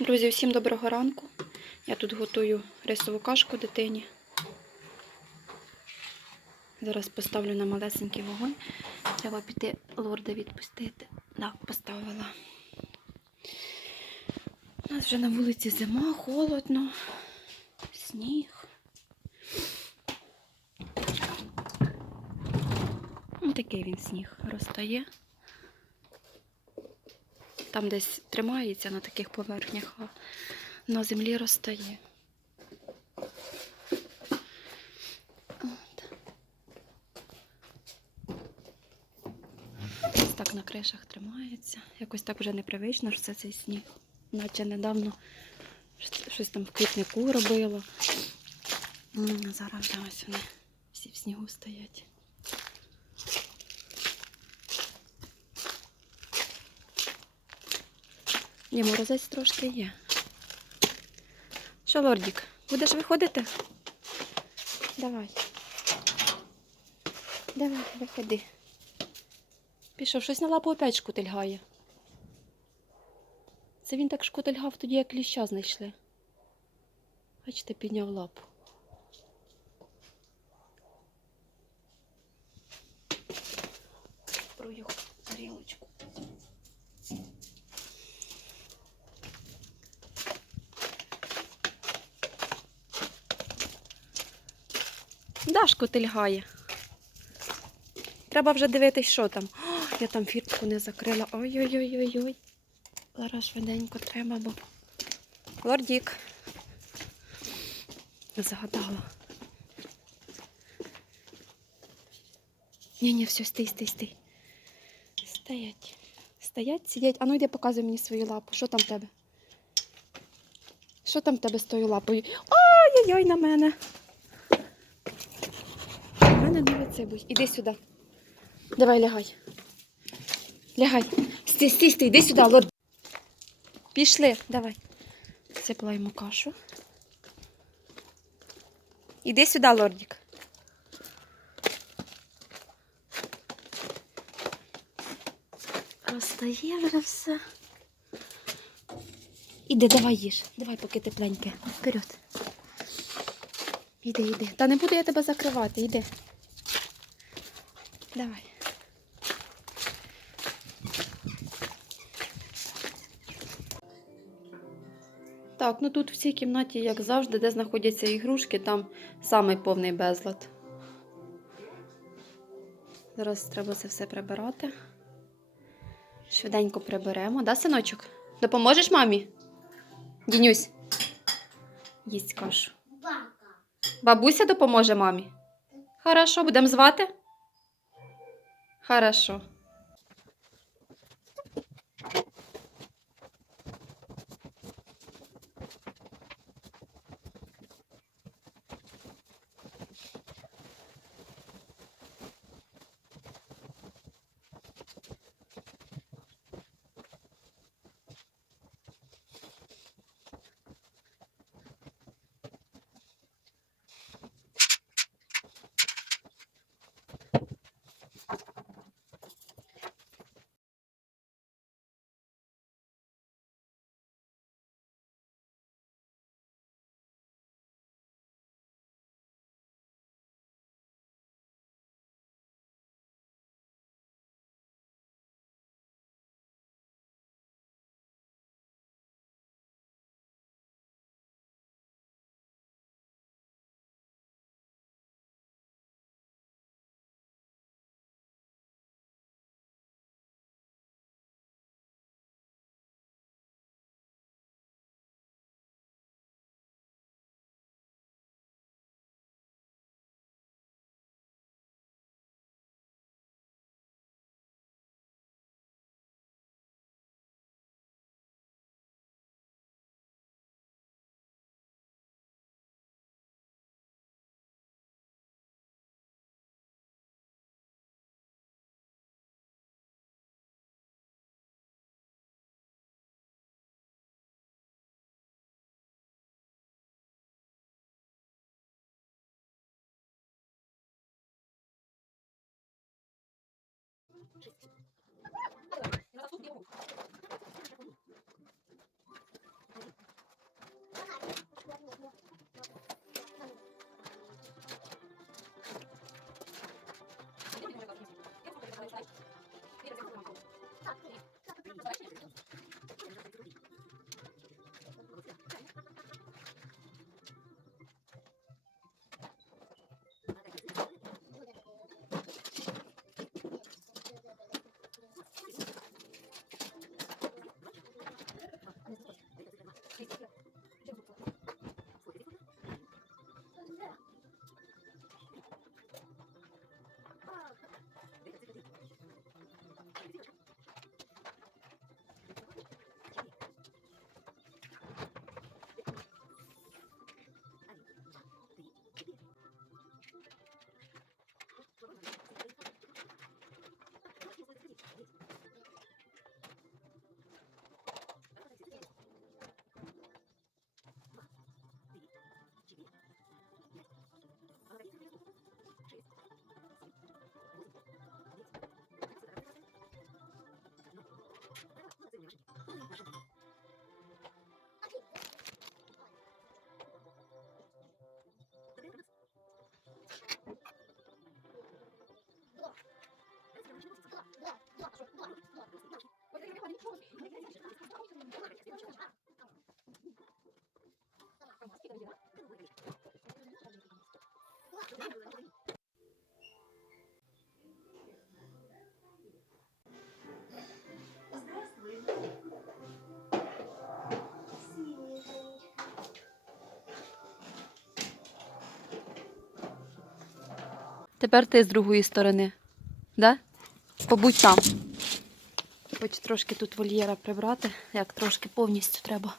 Друзі, всім доброго ранку. Я тут готую рисову кашку дитині. Зараз поставлю на малесенький вогонь. Треба піти лорда відпустити. Так, поставила. У нас вже на вулиці зима, холодно, сніг. Ось такий він сніг розтає. Там десь тримається на таких поверхнях, а на землі розтає. От. Ось так на кришах тримається. Якось так вже непривично, що це цей сніг. Наче недавно щось- там в квітнику робило. Зараз вже ось вони всі в снігу стоять. Ні, морозець трошки є. Що, лордік, будеш виходити? Давай. Давай, виходи. Пішов, щось на лапу опять шкутильгає. Це він так шкутильгав тоді, як кліща знайшли. Бачите, підняв лапу. Дашко тильгає. Треба вже дивитись, що там. О, я там фіртку не закрила. Ой-ой-ой-ой-ой. Зараз швиденько треба, бо. Лордік. Загадала. Ні-ні, все, стій, стій, стій. Стоять. Стоять, сидять. А ну йди показуй мені свою лапу. Що там в тебе? Що там в тебе з тою лапою? Ой-ой-ой на мене. На мене. Іди сюди. Давай лягай. Лягай. Стій, стій, стій, іди сюди, лорд. Пішли, давай. Сипла йому кашу. Іди сюди, лордік. Розстає вже все. Іди, давай їж. Давай, поки тепленьке. Вперед. Іди, іди. Та не буду я тебе закривати, іди. Давай. Так, ну тут в цій кімнаті, як завжди, де знаходяться ігрушки, там самий повний безлад. Зараз треба це все прибирати. Швиденько приберемо, да, синочок? Допоможеш мамі? Дінюсь. Їсть кашу. Бабуся допоможе мамі? Хорошо, будемо звати? Хорошо. 是，你让他送给我。Тепер ти з другої сторони. Да? Побудь там. Хочу трошки тут вольєра прибрати, як трошки повністю треба.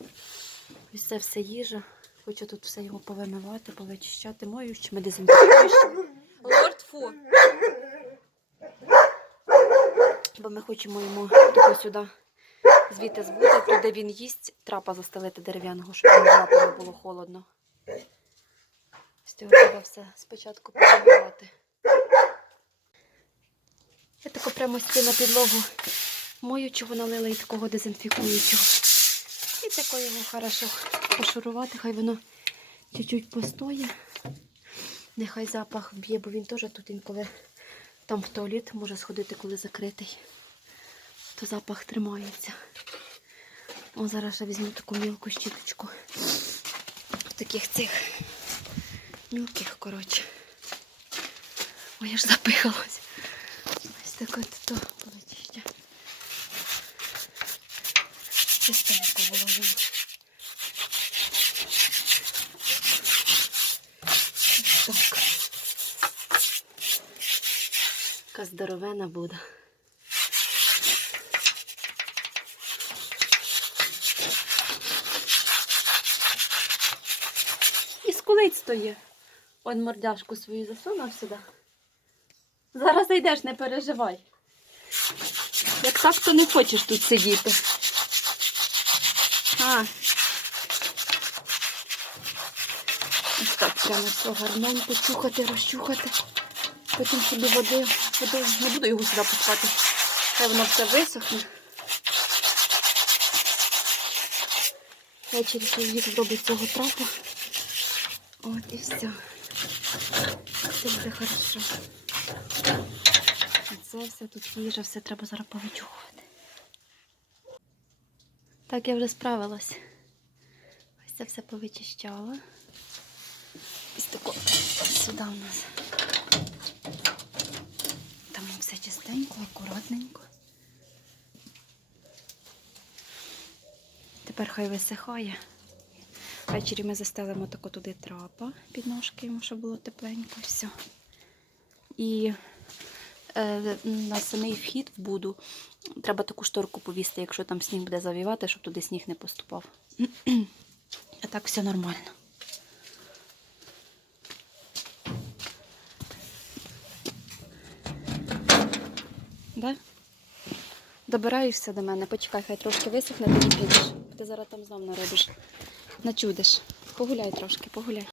Ось це все їжа. Хочу тут все його повимивати, повичищати моючими дезінфікуючими. Лорд фу. Бо ми хочемо йому тако сюди звідти збути, туди він їсть, трапа застелити дерев'яного, щоб йому лапи не було холодно. Ось цього треба все спочатку повимивати. Я прямо сюди на підлогу моючого налила і такого дезінфікуючого. І тако його хорошо пошурувати, хай воно чуть-чуть постоє. Нехай запах б'є, бо він теж тут інколи там в туалет може сходити, коли закритий. То запах тримається. О, зараз я візьму таку мілку щіточку. Таких цих мілких, коротше. Ой, я ж запихалась. Так от то полетіще. Чистенько виложимо. Ось Так. Яка здоровена буде. І скулить стоїть. Он мордяшку свою засунув сюди. Зараз зайдеш, не переживай. Як так, то не хочеш тут сидіти. А. Ось так прямо все гарненько чухати, розчухати. Потім собі води, води, не буду його сюди пускати. Хай воно все висохне. Ввечері чоловік зробить цього трапу. От і все. Все буде хорошо. Це все тут їжа, все треба зараз повичухувати. Так, я вже справилась. Ось це все повичищала. Ось тако сюди у нас. Там все чистенько, акуратненько. Тепер хай висихає. Ввечері ми застелимо тако туди трапа під ножки йому, щоб було тепленько. Все. І е, на самий вхід буду треба таку шторку повісти, якщо там сніг буде завівати, щоб туди сніг не поступав. А так все нормально. Да? Добираєшся до мене, почекай, хай трошки висохне, тоді підеш. Ти зараз там знов наробиш. Начудиш. Погуляй трошки, погуляй.